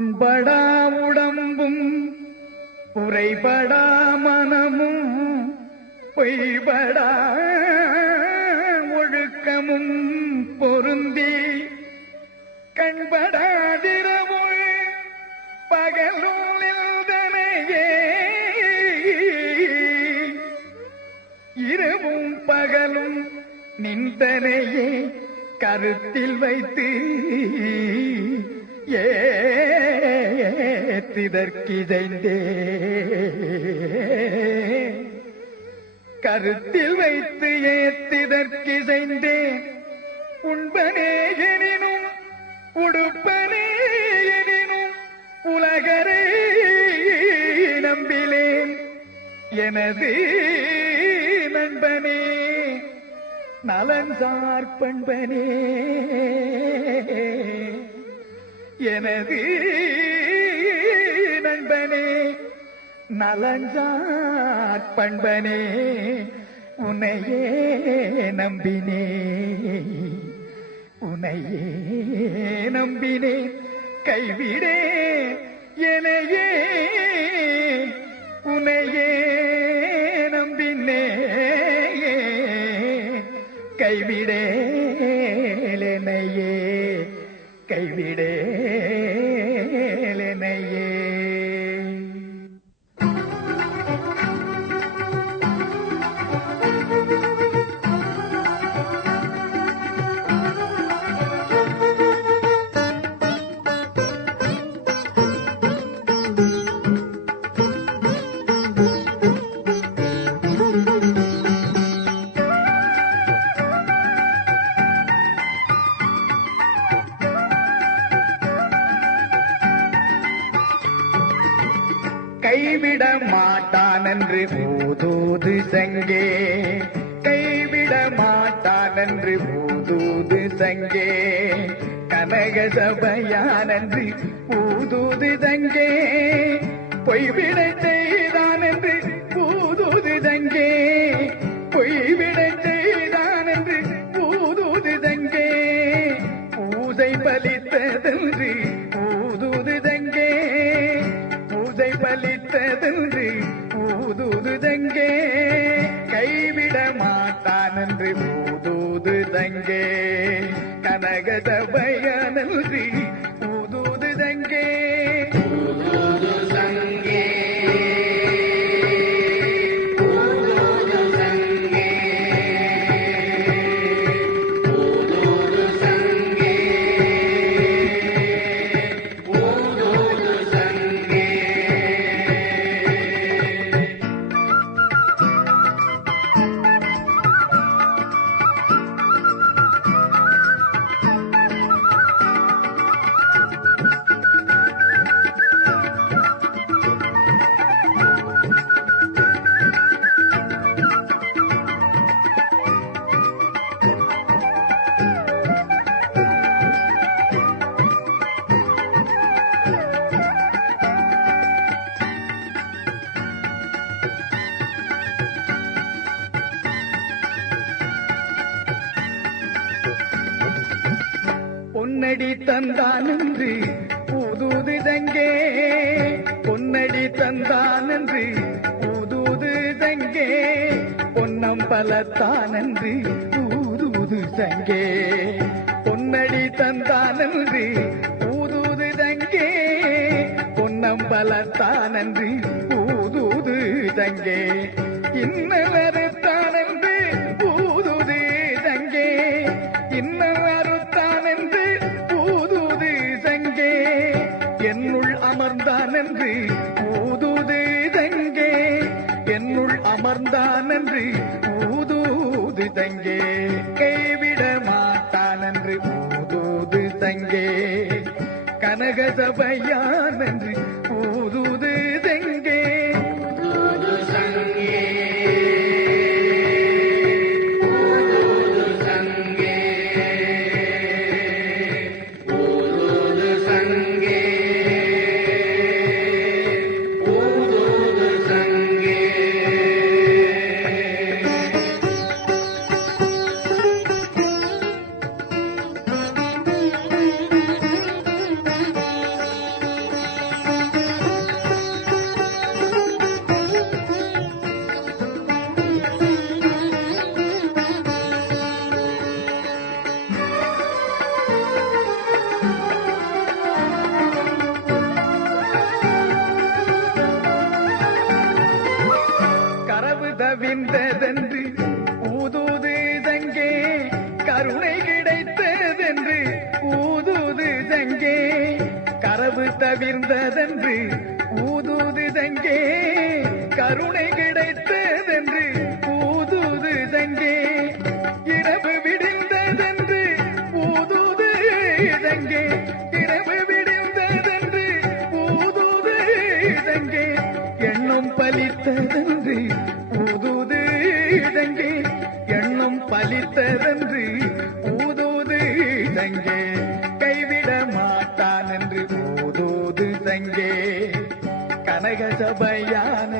புண்படா உடம்பும் புரைபடா மனமும் பொய்படா ஒழுக்கமும் பொருந்தி கண்படாதிரமுள் பகலூலில்தனையே இரவும் பகலும் நின்றனையே கருத்தில் வைத்து ஏத்திதற்கிதைந்தே கருத்தில் வைத்து ஏத்திதற்கிதைந்தே உண்பனே எனினும் உடுப்பனே எனினும் உலகரே நம்பிலேன் எனது நண்பனே நலன்சார் பண்பனே எனது நண்பனே நலன்சார் பண்பனே உன்னையே நம்பினே உன்னையே நம்பினே கைவிடே எனையே உன்னையே நம்பினே கைவிடேலெனையே கைவிடேலெனையே. கைவிட மாட்டான் என்று ஊதூது சங்கே கைவிட மாட்டான் என்று ஊதூது சங்கே கனக சபையான் என்று ஊதூது சங்கே பொய்விட செய்தான் என்று ஊதூது சங்கே பொய்விட செய்தான் என்று ஊதூது சங்கே பூசை பலித்ததென்று ஊதூது சங்கே பூசை பலித்ததென்று ஊதூது தங்கே கைவிட மாட்டான் என்று ஊதூது தங்கே கனக சபையானன்று ஊதூது தங்கே ஊதூது சங்கே ஊதூது சங்கே ஊதூது சங்கே ஊதூது சங்கே. பொன்னடி தந்தான் என்று ஊதூது தங்கே பொன்னடி தந்தான் என்று ஊதூது தங்கே பொன்னம்பலத்தான் என்று ஊதூது தங்கே பொன்னடி தந்தான் என்று ஊதூது தங்கே பொன்னம்பலத்தான் என்று ஊதூது தங்கே இன்னலறுத்தான் என்று ஊதூது தங்கே இன்னலறுத்தான் என்று ஊதூது தங்கே என்னுள் அமர்ந்தான் என்று ஊதூது தங்கே என்னுள் அமர்ந்தான் என்று ஊதூது தங்கே கைவிட மாட்டான் என்று ஊதூது தங்கே கனக சபையான் என்று ஊதூது தங்கே ஊதூது சங்கே ஊதூது சங்கே ஊதூது சங்கே ஊதூது சங்கே. விடிந்ததென்று ஊதுது சங்கே, கருணை கிடைத்ததென்று ஊதுது சங்கே, இரவு விடிந்ததென்று ஊதுது சங்கே, இரவு விடிந்ததென்று ஊதுது சங்கே, எண்ணம் பலித்ததென்று ஊதுது சங்கே, எண்ணம் பலித்ததென்று ஊதுது சங்கே, கைவிட மாட்டான் என்று ஊதுது சங்கே, கனக சபையான்